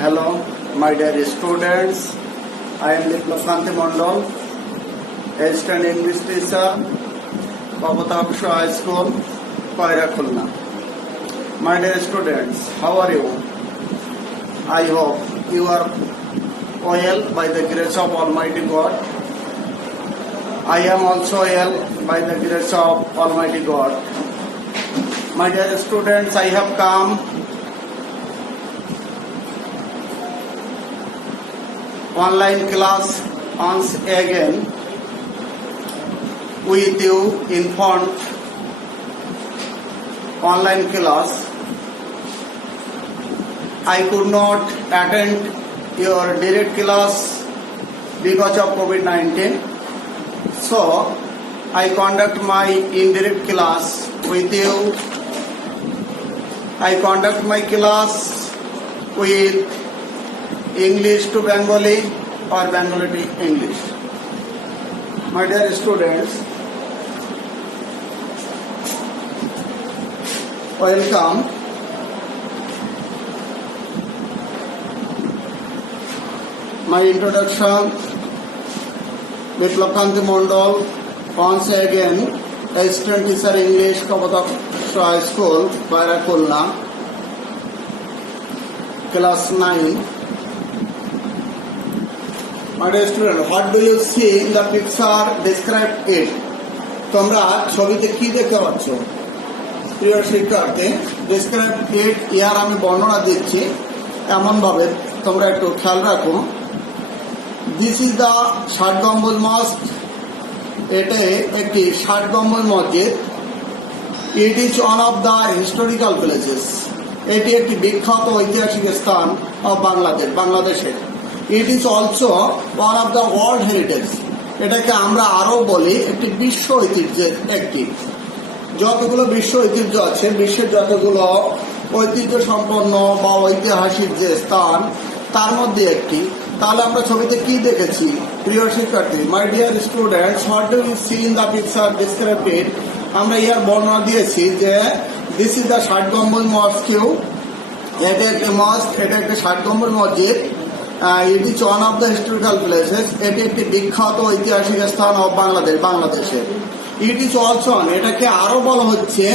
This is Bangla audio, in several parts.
Hello, my dear students. I am Liplakant Mondol, Assistant English Teacher, Babataksha High School, Pairakulna. My dear students, how are you? I hope you are well by the grace of Almighty God. I am also well by the grace of Almighty God. My dear students, I have come online class once again with you in front online class. I could not attend your direct class because of COVID-19. So I conduct my indirect class with you. I conduct my class with English to Bengali or Bengali to English. My dear students, welcome. My introduction, Liplakant Mondol, once again, Assistant Teacher English, Babataksha High School, Pairakulna, class 9. My dear student, what do you see in the picture? Describe it. তোমরা ছবিতে কি দেখতে পাচ্ছ? প্রিয় শিক্ষার্থী, describe it ইয়ার আমি বর্ণনা দিচ্ছি এমন ভাবে তোমরা একটু খেয়াল রাখো। This is the ষাট গম্বুজ মসজিদ। এটা একটি ষাট গম্বুজ মসজিদ। It is one of the historical places. এটি একটি বিখ্যাত ঐতিহাসিক স্থান of বাংলাদেশের। It is also one of the world heritage. এটাকে আমরা আরো বলি একটি বিশ্ব ঐতিহ্যের একটি। যতগুলো বিশ্ব ঐতিহ্য আছে, বিশ্বের যতগুলো ঐতিহ্য সম্পন্ন বা ঐতিহাসিক যে স্থান তার মধ্যে একটি। তাহলে আমরা ছবিতে কি দেখেছি? প্রিয় শিক্ষার্থী, my dear students, what do you see in the picture? Describe it. আমরা ইয়ার বর্ণনা দিয়েছি যে this is the Shat Gombuj মসজিদ। এটা একটি মসজিদ, এটা একটি ষাট গম্বুজ মসজিদ। It is one of the historical places. এটি একটি বিখ্যাত ঐতিহাসিক স্থান অফ বাংলাদেশে। ইট ইজ অলসো, এটাকে আরো বলা হচ্ছে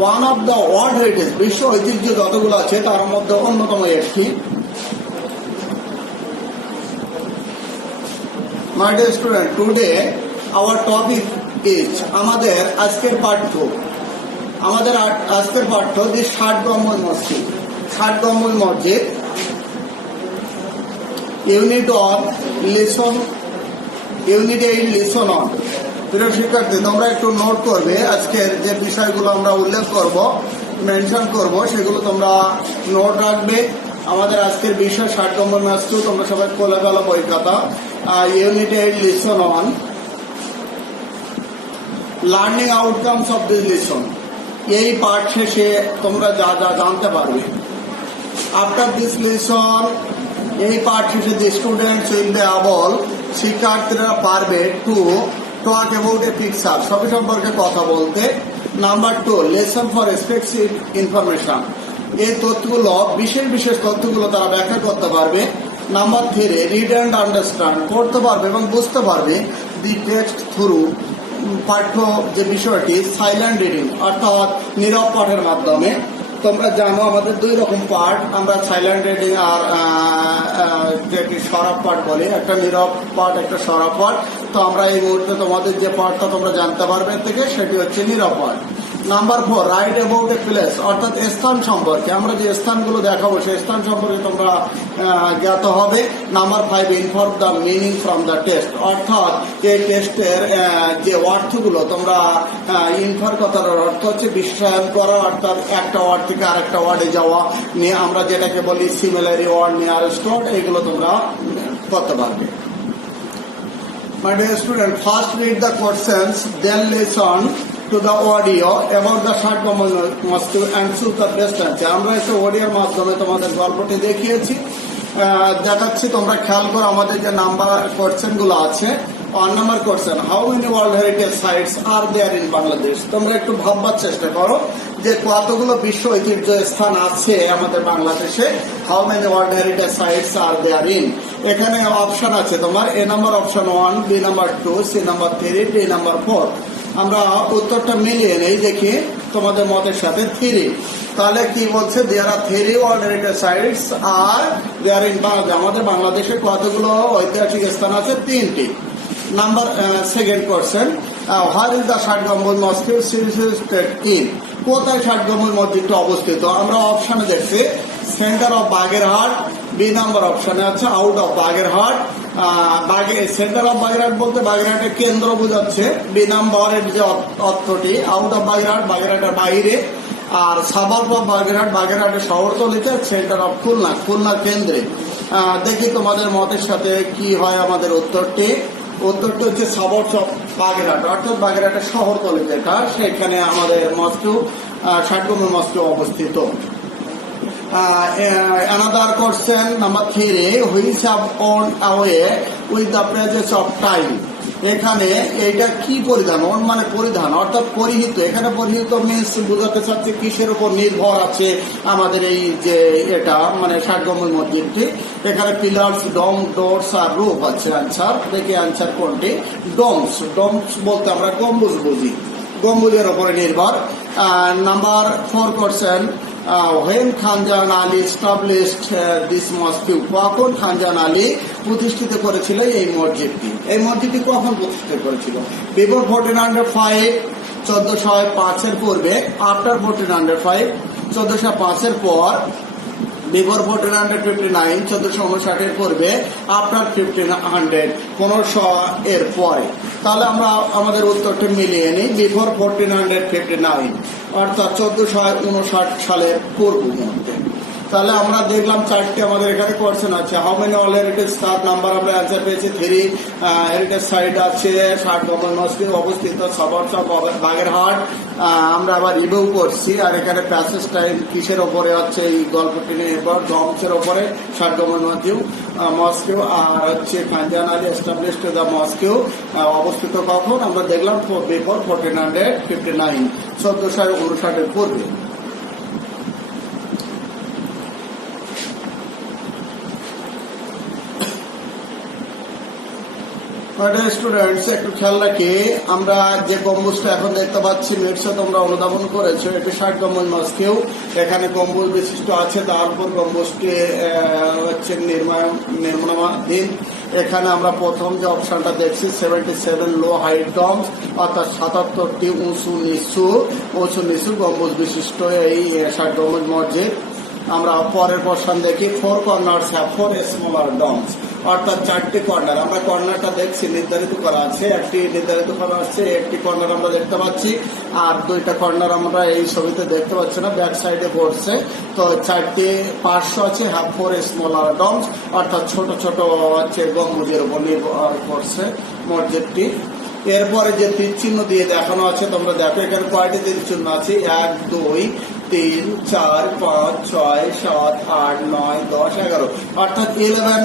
one of the world heritage. বিশ্ব ঐতিহ্য যতগুলো আছে তার মধ্যে অন্যতম একটি। মাই dear student, today our topic is, আমাদের আজকের পাঠ্য যে ষাট গম্বুজ মসজিদ। ষাট গম্বুজ মসজিদ ইউনিট 8 লিসন অন। প্রিয় শিক্ষার্থী, তোমরা একটু নোট করবে। আজকের যে বিষয়গুলো আমরা উল্লেখ করব, মেনশন করব, সেগুলো তোমরা নোট রাখবে। আমাদের আজকের বিষয় ষাট গম্বুজ মসজিদ। তোমরা সবাই কোলে ফেলো বই খাতা। Unit 8 lesson on learning outcomes of this lesson. এই পাঠ শেষে তোমরা যা যা জানতে পারবে। আফটার দিস লিসন, এই পাঠ শেষে যে স্টুডেন্টস উইল বি এবল, শিক্ষার্থীরা পারবে to talk about a picture, ছবি সম্পর্কে কথা বলতে। Number 2, lesson for specific information. এই তথ্যগুলো, বিশেষ তথ্যগুলো তারা ব্যাখ্যা করতে পারবে। নাম্বার 3, রিড অ্যান্ড আন্ডারস্ট্যান্ড, পড়তে পারবে এবং বুঝতে পারবে দি টেক্সট থ্রু, পাঠ্য যে বিষয়টি সাইলেন্ট রিডিং, অর্থাৎ নীরব পাঠের মাধ্যমে। তোমরা জানো আমাদের দুই রকম পাঠ, আমরা সাইলেন্ট রিডিং আর যেটি সরব পাঠ বলি, একটা নীরব পাঠ, একটা সরব পাঠ। তো আমরা এই মুহূর্তে তোমাদের যে পাঠটা তোমরা জানতে পারবে থেকে, সেটি হচ্ছে নীরব পাঠ। Number 4, right about a place, অর্থাৎ স্থান সম্পর্কে। আমরা যে স্থানগুলো দেখাবো সেই স্থান সম্পর্কে তোমরা জ্ঞাত হবে। Number 5, inform the meaning from the test, অর্থাৎ এই টেস্টের যে অর্থগুলো তোমরা ইনফার কথার অর্থ হচ্ছে বিশ্বায়ন করা, অর্থাৎ একটা ওয়ার্ড থেকে আরেকটা ওয়ার্ডে যাওয়া নিয়ে আমরা যেটাকে বলি সিমিলারি ওয়ার্ড, নিয়ারেস্ট ওয়ার্ড, এগুলো তোমরা করতে পারবে। My dear student, first read the questions, then listen to the audio about the ষাট গম্বুজ মসজিদ and choose the best answer. আমরা একটা অডিওর মাধ্যমে তোমাদের গল্পটি দেখিয়েছি, দেখাচ্ছি। তোমরা খেয়াল করো আমাদের যে নাম্বার কোশ্চেন গুলো আছে, 1 number question, how many world heritage sites are there in Bangladesh? তোমরা একটু ভাববার চেষ্টা করো যে কতগুলো বিশ্ব ঐতিহ্য স্থান আছে আমাদের বাংলাদেশে। How many world heritage sites are there in? এখানে অপশন আছে তোমার A number option 1, B number 2, C number 3, D number 4। আমরা উত্তরটা মিলিয়ে নেই, দেখি তোমাদের মতের সাথে 3। তাহলে কি বলছে, there are 3 world heritage sites are there in Bangladesh. আমাদের বাংলাদেশে কতগুলো ঐতিহাসিক স্থান আছে? 3টি। Number second question, where is the Shat Gombuj মসজিদ সিচুয়েটেড ইন? কোথায় ষাট গম্বুজ মসজিদটা অবস্থিত? আমরা অপশনে দেখছি centre of Bagerhat, B number অপশনে আছে out of Bagerhat. Centre of Bagerhat বলতে বাগেরহাটের কেন্দ্র বোঝাচ্ছে, বি নাম্বারের যে অর্থটি আউট অফ বাগেরহাট, বাগেরহাটের বাইরে। আর সাবাব অফ বাগেরহাট, বাগেরহাটের শহরতলিতে। সেন্টার অফ খুলনা, খুলনার কেন্দ্রে। দেখি তোমাদের মতের সাথে কি হয় আমাদের উত্তরটি। উত্তরটি হচ্ছে সাবাব অফ বাগেরহাট, অর্থাৎ বাগেরহাটের শহরতলি যেটা, সেখানে আমাদের মসজিদ ষাট গম্বুজ মসজিদ অবস্থিত। Another question number 3, which have on away with the presence of time? এখানে এইটা কি পরিধান? অন মানে পরিধান, অর্থাৎ পরিহিত। এখানে পরিহিত মিন্স বোঝাতে চাচ্ছে কিসের উপর নির্ভর আছে আমাদের এই যে এটা মানে ষাট গম্বুজ মসজিদটি। এখানে পিলার্স, ডম, ডোরস আর রুফ আছে। আনসার দেখি, আনসার কোনটি? ডোমস। ডোমস বলতে আমরা গম্বুজ বুঝি, গম্বুজের উপরে নির্ভর। Number 4 question, when Khan Jahan Ali established this mosque? কখন খানজাহান আলী প্রতিষ্ঠিত করেছিল এই মসজিদটি? এই মসজিদটি কখন প্রতিষ্ঠিত করেছিল? বিফোর 1405, 1405 পূর্বে, আফটার 1405, 1405 পর, বিফোর 1459, 1459 পূর্বে, আফটার 1500, 1500 পরে। তাহলে আমরা আমাদের উত্তরটি মিলিয়ে নিই। বিফোর 1459 অর্থাৎ 1459 সালের পূর্ব মুহূর্তে। তাহলে আমরা দেখলাম 4টি আমাদের এখানে কোশ্চেন আছে। How many all heritage site? Number আমরা অ্যান্সার পেয়েছি 3। হেরিটেজ সাইট আছে ষাট গম্বুজ মসজিদ অবস্থিত সাবাব অফ বাগেরহাট। আমরা আবার রিভিউ করছি। আর এখানে প্যাসেজ টাইম কিসের ওপরে হচ্ছে এই গল্পটি নির্ভর, ডমসের ওপরে ষাট গম্বুজ মসজিদ। আর হচ্ছে খানজাহান আলী এস্টাবলিশড দ্য মসজিদ অবস্থিত কখন? আমরা দেখলাম বিফোর 1459, 1459 পূর্বে। স্টুডেন্টস একটু খেয়াল রাখি, আমরা যে গম্বুজটা এখন দেখতে পাচ্ছি মিটসে তোমরা অনুধাবন করেছো, এটি ষাট গম্বুজ মসজিদ। এখানে গম্বুজ বিশিষ্ট আছে, তার উপর গম্বুজটি হচ্ছে নির্মাণাধীন। এখানে আমরা প্রথম যে অপশনটা দেখছি 77 লো হাইট ডমস, অর্থাৎ 77টি উঁচু নিচু গম্বুজ বিশিষ্ট এই ষাট গম্বুজ মসজিদ। আমরা পরের কোশ্চেন দেখি 4 কর্নার্স হ্যাভ 4 স্মলার ডমস, অর্থাৎ 4টি কর্নার। আমরা কর্নারটা দেখছি নির্ধারিত করা আছে, একটি নির্ধারিত করা আছে, একটি কর্নার আমরা দেখতে পাচ্ছি, আর 2টা কর্নার আমরা এই ছবিতে দেখতে পাচ্ছি না, ব্যাক সাইডে পড়ছে। তো 4টি পার্শ্ব আছে, হ্যাভ 4 স্মলার ডমস, অর্থাৎ ছোট ছোট হচ্ছে গম্বুজের উপর নির্ভর করছে মসজিদটি। এরপরে যে তীর চিহ্ন দিয়ে দেখানো আছে তোমরা দেখো, এখানে কয়টি তীর চিহ্ন আছে? 1, 2, 3, 4, 5, 6, 7, 8, 9, 10, 11, অর্থাৎ 11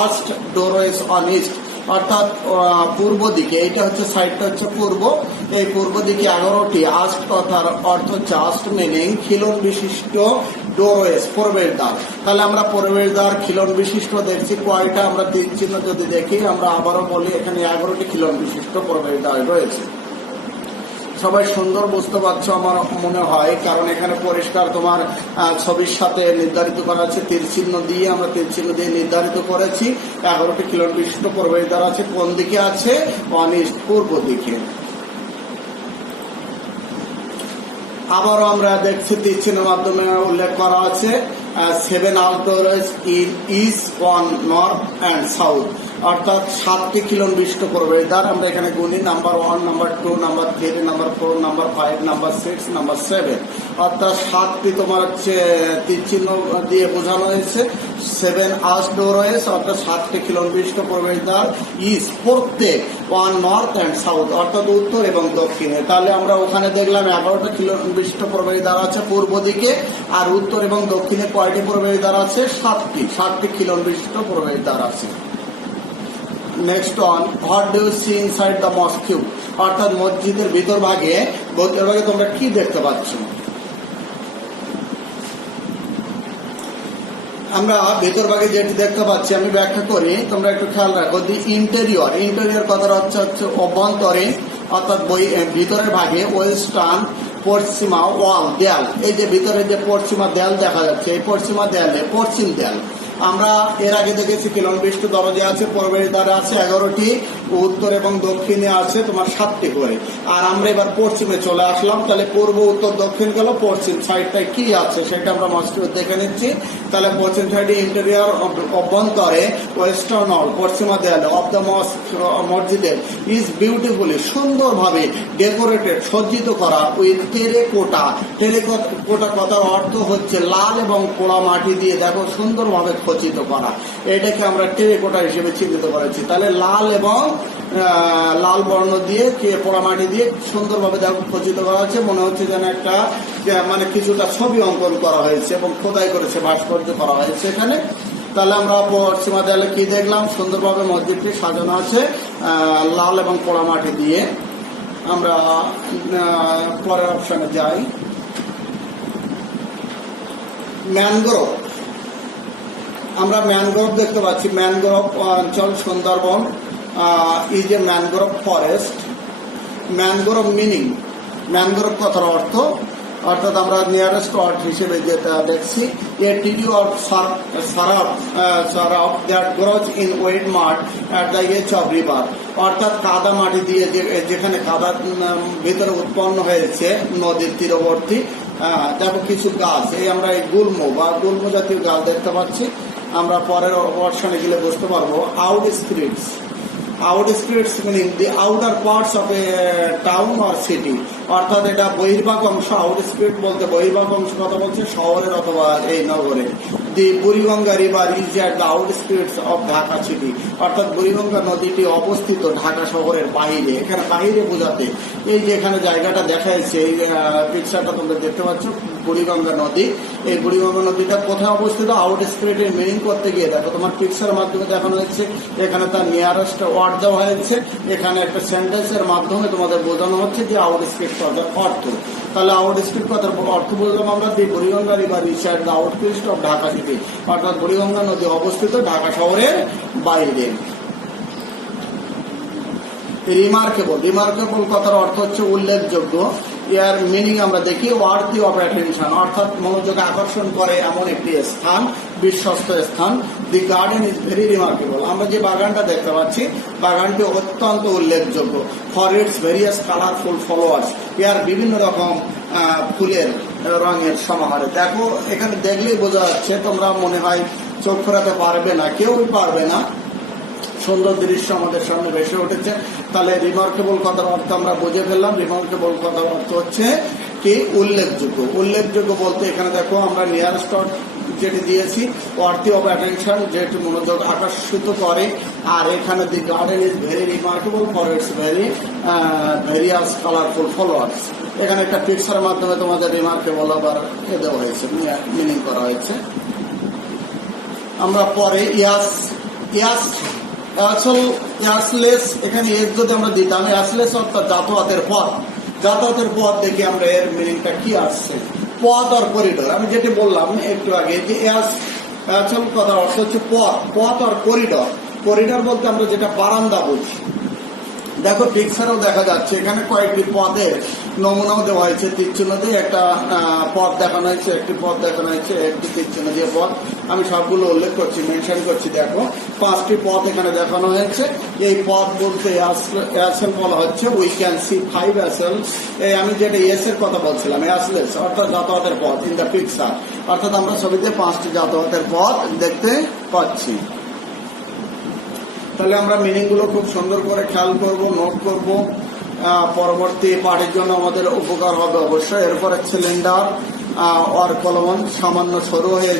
আস্ট ডোরওয়েজ অন ইস্ট, অর্থাৎ পূর্ব দিকে। এইটা হচ্ছে সাইডটা হচ্ছে পূর্ব, এই পূর্ব দিকে 11টি আস্ট, কথার অর্থ হচ্ছে আস্ট মিনিং খিলন বিশিষ্ট ডোরওয়েজ, প্রবেশ দ্বার। তাহলে আমরা প্রবেশ দ্বার খিলন বিশিষ্ট দেখছি কয়টা? আমরা তীর চিহ্ন যদি দেখি, আমরা আবারও বলি এখানে 11টি খিলন বিশিষ্ট প্রবেশ দ্বার রয়েছে। সবাই সুন্দর বুঝতে পারছো আমার মনে হয়, কারণ এখানে পরিষ্কার তোমার ছবির সাথে নির্ধারিত করা আছে তীর চিহ্ন দিয়ে, আমরা তীর চিহ্ন দিয়ে নির্ধারিত করেছি 11টি খিলন বিশিষ্ট প্রবেশদ্বার আছে। কোন দিকে আছে? অন ইস্ট, পূর্ব দিকে। আবারও আমরা দেখছি তীর চিহ্নের মাধ্যমে উল্লেখ করা আছে 7 outdoors in east, 1 north and south, অর্থাৎ 7টি খিলন বিশিষ্ট প্রবেশদ্বার। আমরা এখানে গুনি number 1, number 2, number 3, number 4, number 5, number 6, number 7, অর্থাৎ 7টি তোমার হচ্ছে তীর চিহ্ন দিয়ে বোঝানো হয়েছে। 7 আউটডোরস, অর্থাৎ 7টি খিলন বিশিষ্ট প্রবেশদ্বার। ইস্ট, প্রত্যেক 1 নর্থ অ্যান্ড সাউথ, অর্থাৎ উত্তর এবং দক্ষিণে। তাহলে আমরা ওখানে দেখলাম 11টা খিলন বিশিষ্ট প্রবেশদ্বার আছে পূর্ব দিকে, আর উত্তর এবং দক্ষিণে কয়টি প্রবেশদ্বার আছে? 7টি খিলন বিশিষ্ট প্রবেশদ্বার আছে। Next on, what do you see inside the mosque? অর্থাৎ মসজিদের ভিতর ভাগে তোমরা কি দেখতে পাচ্ছ? আমরা ভেতর ভাগে যেটি দেখতে পাচ্ছি আমি ব্যাখ্যা করি, তোমরা একটু খেয়াল রাখো। দি ইন্টেরিয়র, ইন্টেরিয়র কথাটা হচ্ছে অভ্যন্তরীণ, অর্থাৎ ভিতরের ভাগে ওয়েস্টার্ন পশ্চিমা ওয়াল, দেয়াল। এই যে ভিতরে যে পশ্চিমা দেয়াল দেখা যাচ্ছে, এই পশ্চিমা দেয়ালে পশ্চিম দেয়াল। আমরা এর আগে দেখেছি কিলনবিষ্ট দরজা আছে, প্রবেশ দ্বার আছে 11টি, উত্তর এবং দক্ষিণে আছে তোমার 7টি করে। আর আমরা এবার পশ্চিমে চলে আসলাম, তাহলে পূর্ব উত্তর দক্ষিণ গেল, পশ্চিম সাইডটায় কি আছে সেটা আমরা মসজিদে দেখে নিচ্ছি। তাহলে পশ্চিম সাইডে ইন্টেরিয়র, অভ্যন্তরে ওয়েস্টার্ন ওয়াল পশ্চিমা দেয়ালে অফ দ্য মসজিদের ইজ বিউটিফুলি, সুন্দরভাবে ডেকোরেটেড, সজ্জিত করা উইথ টেরেকোটা। টেরেকোটা কথার অর্থ হচ্ছে লাল এবং পোড়া মাটি দিয়ে দেখো সুন্দরভাবে খচিত করা, এটাকে আমরা টেরেকোটা হিসেবে চিহ্নিত করেছি। তাহলে লাল এবং লাল বর্ণ দিয়ে পোড়া মাটি দিয়ে সুন্দরভাবে দেখো খচিত করা হচ্ছে, মনে হচ্ছে যেন একটা মানে কিছুটা ছবি অঙ্কন করা হয়েছে এবং খোদাই করেছে, ভাস্কর্য করা হয়েছে এখানে। তাহলে আমরা পশ্চিমা দেয়ালে কি দেখলাম? সুন্দরভাবে মসজিদটি সাজানো আছে লাল এবং পোড়া মাটি দিয়ে। আমরা পরের অপশনে যাই। ম্যানগ্রোভ, আমরা ম্যানগ্রোভ দেখতে পাচ্ছি। ম্যানগ্রোভ অঞ্চল Sundarban is a mangrove forest. Mangrove meaning, mangrove কথার অর্থ, অর্থাৎ আমরা নিয়ারেস্ট ওয়ার্ড হিসেবে যেটা দেখছি, a type of shrub that grows in wet mud at the edge of river. অর্থাৎ কাদা মাটি দিয়ে যেখানে কাদার ভিতরে উৎপন্ন হয়েছে নদীর তীরবর্তী দেখো কিছু গাছ, এই আমরা এই গুল্ম বা গুল্ম জাতীয় গাছ দেখতে পাচ্ছি। আমরা পরের অপশনে গেলে বুঝতে পারবো। Outskirts, outskirts meaning the outer parts of a town or city. অর্থাৎ এটা বহির্ভাগ অংশ। আউটস্ক্রিট বলতে বহির্ভাগ অংশ কথা বলছে শহরের অথবা এই নগরে। The Buriganga river is at the outskirts of Dhaka city. অর্থাৎ বুড়িগঙ্গা নদীটি অবস্থিত ঢাকা শহরের বাহিরে। এখানে বাহিরে বোঝাতে এই যে এখানে জায়গাটা দেখা যাচ্ছে, এই পিকচারটা তোমরা দেখতে পাচ্ছ, বুড়িগঙ্গা নদী। এই বুড়িগঙ্গা নদীটা কোথায় অবস্থিত? আউটস্ক্রিটের মিনিং করতে গিয়ে দেখো তোমার পিকচারের মাধ্যমে দেখানো হচ্ছে, এখানে তার নিয়ারেস্ট ওয়ার্ড দেওয়া হয়েছে, এখানে একটা সেন্টেন্সের মাধ্যমে তোমাদের বোঝানো হচ্ছে যে আউটস্ক্রিট কথার অর্থ। তাহলে আউটস্ক্রিট কথার অর্থ বললাম আমরা, the Buriganga river is at the outskirt of Dhaka city. অর্থাৎ বুড়িগঙ্গা নদী অবস্থিত ঢাকা শহরের বাইরে। রিমার্কেবল, রিমার্কেবল কথার অর্থ হচ্ছে উল্লেখযোগ্য। এর মিনিং আমরা দেখি ওয়ার্থি অফ অ্যাটেনশন, অর্থাৎ মনোযোগ আকর্ষণ করে এমন একটি স্থান, বিশ্বস্ত স্থান। দি গার্ডেন ইজ ভেরি রিমার্কেবল, আমরা যে বাগানটা দেখতে পাচ্ছি বাগানটি অত্যন্ত উল্লেখযোগ্য। For its various colourful flowers, এর বিভিন্ন রকম ফুলের রঙের সমাহারে। দেখো এখানে দেখলেই বোঝা যাচ্ছে, তোমরা মনে হয় চোখ ফেরাতে পারবে না, কেউই পারবে না, সুন্দর দৃশ্য আমাদের সামনে ভেসে উঠেছে। তাহলে রিমার্কেবল কথার অর্থ আমরা বুঝে ফেললাম। রিমার্কেবল কথার অর্থ হচ্ছে কি? উল্লেখযোগ্য। উল্লেখযোগ্য বলতে এখানে দেখো আমরা নিয়ারেস্ট যেটি দিয়েছি ওয়ার্থি অফ অ্যাটেনশন, যেটি মনোযোগ আকর্ষিত করে। আর এখানে দি garden is very remarkable for its various colourful flowers. এখানে একটা পিকচারের মাধ্যমে তোমাদের রিমার্কেবল আবার দেওয়া হয়েছে, মিনিং করা হয়েছে। আমরা পরে ইয়াসলেস, এখানে এস যদি আমরা দিতাম, ইয়াসলেস অর্থাৎ যাতায়াতের পথ। যাতায়াতের পথ দেখে আমরা এর মিনিংটা কি আসছে। পথ আর করিডোর, আমি যেটি বললাম একটু আগে যে আসল কথার অর্থ হচ্ছে পথ, পথ আর করিডোর। করিডোর বলতে আমরা যেটা বারান্দা বুঝি। দেখো পিকচারেও দেখা যাচ্ছে এখানে কয়েকটি পথের নমুনাও দেওয়া হয়েছে। তীরচিহ্ন দিয়ে একটা পথ দেখানো হয়েছে, একটি পথ দেখানো হয়েছে, একটি তীরচিহ্ন দিয়ে পথ। আমি সবগুলো উল্লেখ করছি, মেনশন করছি। দেখো 5টি পথ এখানে দেখানো হয়েছে। এই পথ বলতে অ্যাসেল বলা হচ্ছে। We can see 5 অ্যাসেল। এই আমি যেটা এস এর কথা বলছিলাম, অ্যাসলেস অর্থাৎ যাতায়াতের পথ ইন দ্য পিকচার। অর্থাৎ আমরা ছবিতে 5টি যাতায়াতের পথ দেখতে পাচ্ছি। তাহলে আমরা মিনিং গুলো খুব সুন্দর করে খেয়াল করব, নোট করব, পরবর্তী পাঠের জন্য আমাদের উপকার হবে অবশ্যই। এরপরে সিলিন্ডার আর কলমন, সামান্য সরু হয়ে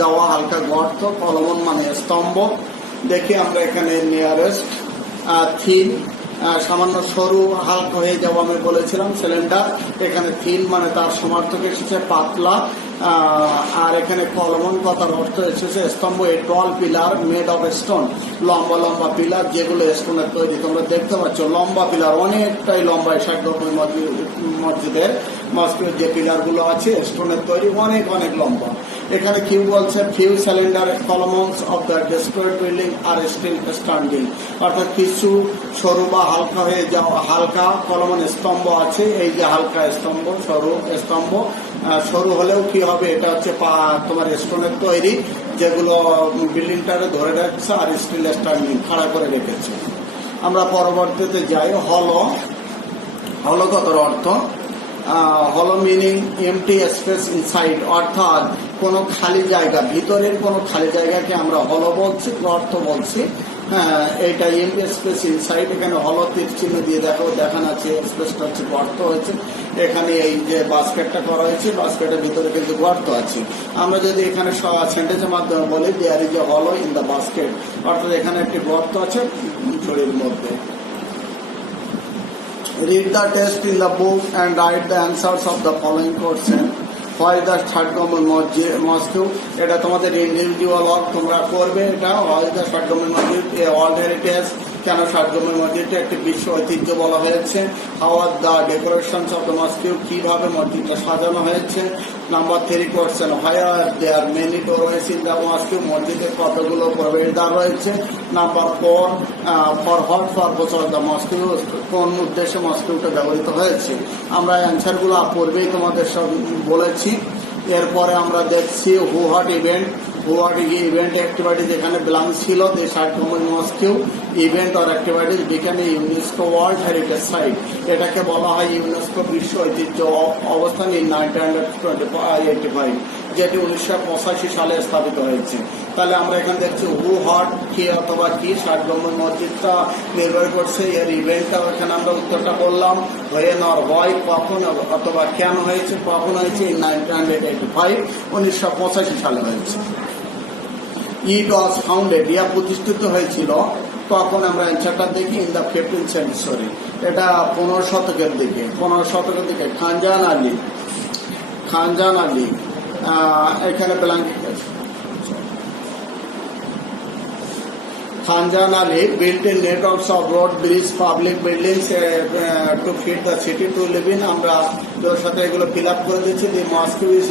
যাওয়া হালকা গর্ত। কলমন মানে স্তম্ভ। দেখি আমরা এখানে নিয়ারেস্ট থিন, সামান্য সরু হালকা হয়ে যাওয়া আমি বলেছিলাম। সিলিন্ডার, এখানে থিন মানে তার সমার্থক এসেছে পাতলা। আর এখানে কলমন কথার অর্থ এসেছে স্তম্ভ, এ টল পিলার মেড অফ স্টোন, লম্বা লম্বা পিলার যেগুলো স্টোনের তৈরি। তোমরা দেখতে পাচ্ছ লম্বা পিলার, অনেকটাই লম্বা। ষাট গম্বুজ মসজিদের মস্কের যে পিলার গুলো আছে স্টোনের তৈরি, অনেক অনেক লম্বা। এখানে কিউ বলছে few cylinder columns of the destroyed building are still standing, অর্থাৎ কিছু সরু বা হালকা হয়ে যাওয়া হালকা কলমন স্তম্ভ আছে। এই যে হালকা স্তম্ভ, সরু স্তম্ভ, সরু হলেও কি হবে, এটা হচ্ছে তোমার স্টোনের তৈরি, যেগুলো বিল্ডিংটাকে ধরে রাখছে আর স্টিল স্ট্যান্ডিং খাড়া করে রেখেছে। আমরা পরবর্তীতে যাই। হলো, হলো কথার অর্থ হলো মিনিং এমটি স্পেস ইনসাইড, অর্থাৎ কোনো খালি জায়গা, ভিতরের কোনো খালি জায়গাকে আমরা হলো বলছি, অর্থ বলছি। হ্যাঁ, এইটা এমটি স্পেস ইনসাইড। এখানে হলো তীর চিহ্ন দিয়ে দেখানো আছে, স্পেসটা হচ্ছে গর্ত হয়েছে। এখানে এই যে বাস্কেটটা করা হয়েছে, বাস্কেটের ভিতরে কিন্তু গর্ত আছে। আমরা যদি এখানে সেন্টেন্সের মাধ্যমে বলি দেয়ার ইজ এ হলো ইন দ্য বাস্কেট, অর্থাৎ এখানে একটি গর্ত আছে ঝুড়ির মধ্যে। Read the text in the book and write the answers of the following question. Why the ষাট গম্বুজ মস্ক, এটা তোমাদের ইন্ডিভিজুয়াল ওয়ার্ক তোমরা করবে। এটা why the ষাট গম্বুজ মসজিদ এ ওয়ার্ল্ড হেরিটেজ, কেন ষাট গম্বুজ মসজিদটা একটি বিশ্ব ঐতিহ্য বলা হয়েছে। How are the decorations of the mosque, কিভাবে মসজিদটা সাজানো হয়েছে। Number 3 question, why are there many doorways in the mosque, মসজিদে কতগুলো প্রবেশদ্বার রয়েছে। Number 4 for what purpose of the mosque, কোন উদ্দেশ্যে মস্কটা ব্যবহৃত হয়েছে। আমরা অ্যান্সারগুলো পূর্বেই তোমাদের সব বলেছি। এরপরে আমরা দেখছি who what event, who what event activities এখানে বিলং ছিল। যে ষাট গম্বুজ মস্কেও ইভেন্ট আর অ্যাক্টিভিটিজ বিকেম এ ইউনেস্কো ওয়ার্ল্ড হেরিটেজ সাইট, এটাকে বলা হয় ইউনেস্কো বিশ্ব ঐতিহ্য অবস্থান ইন 1985, যেটি 1985 সালে স্থাপিত হয়েছে। তাহলে আমরা এখানে দেখছি হু হোয়াট কি অথবা কি, ষাট গম্বুজ মসজিদটা নির্ভর করছে। এর ইভেন্টটা এখানে আমরা উত্তরটা বললাম। হোয়েন অর হোয়াই, কখন অথবা কেন হয়েছে, কখন হয়েছে, ইন 1985, 1985 সালে হয়েছে। ইট ওয়াজ ফাউন্ডেড, ইয়া প্রতিষ্ঠিত হয়েছিল কখন, আমরা অ্যান্সারটা দেখি ইন দ্য 15th সেঞ্চুরি, এটা 15 শতকের দিকে, 15 শতকের দিকে। খানজাহান আলী, খানজাহান আলী এখানে blank, Khanjan Ali built a networks of road, bridge, public buildings to feed the city to live in. আমরা ওর সাথে এগুলো ফিল আপ করে দিচ্ছি। The mosque is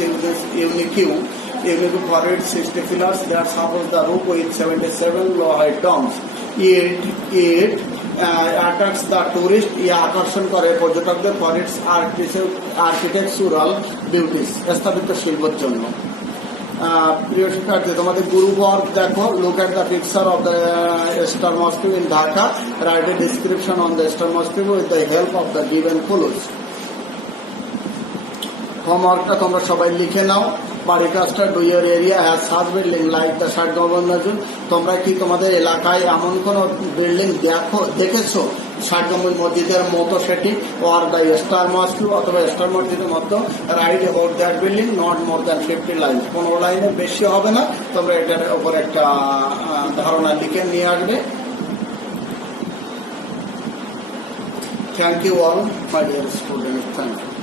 unique for its 60 pillars that support the roof with 77 low height domes. It attracts the tourist, আকর্ষণ করে পর্যটকদের for its architectural beauties, স্থাপিত শিল্পের জন্য। প্রিয় শিক্ষার্থী, তোমাদের গুরুবর্গ দেখো, look at the picture of the star mosque in Dhaka, write a description on the star mosque with the help of the given clues. হোমওয়ার্কটা তোমরা সবাই লিখে নাও। বাড়ি কাজটা, do your area has such building like the Shat Gombuj মসজিদ, তোমরা কি তোমাদের এলাকায় এমন কোন বিল্ডিং দেখেছো ষাট গম্বুজ মসজিদের মতো সেটি, ওর দ্য স্টার মস্ক অথবা স্টার মসজিদের মতো। Right about that building not more than 50 line, 15 লাইনের বেশি হবে না। তোমরা এটার উপর একটা ধারণা লিখে নিয়ে আসবে। Thank you all my dear student, thank you.